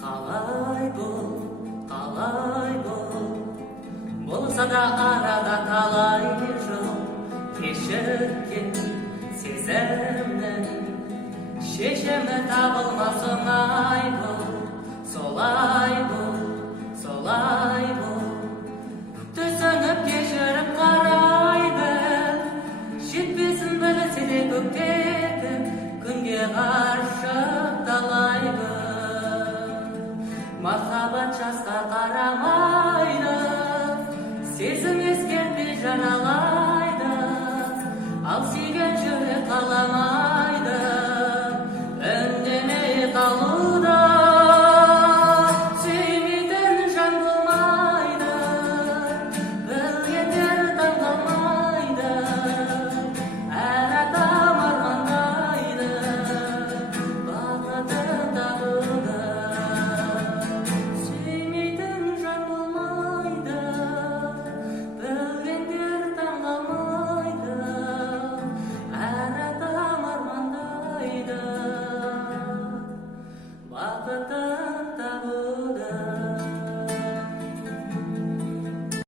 қалай бұл, болса да арада талай жыл, кешірген сезімнің шешімі табылмас оңай бұл, солай бұл, түсініп кешіріп қарайды, жетпесін білсе де көктегі күнге ғашық талайды. Махаббат жасқа қарамайды, сезім ескертпей жаралайды, ал сүйген жүрек қаламайды үндемей қалуды. Сүймейтін жан болмайды, білгендер таңғалмайды, әр адам армандайды бақытын табуды. Сүймейтін жан болмайды, білгендер таңғалмайды, әр адам армандайды бақытын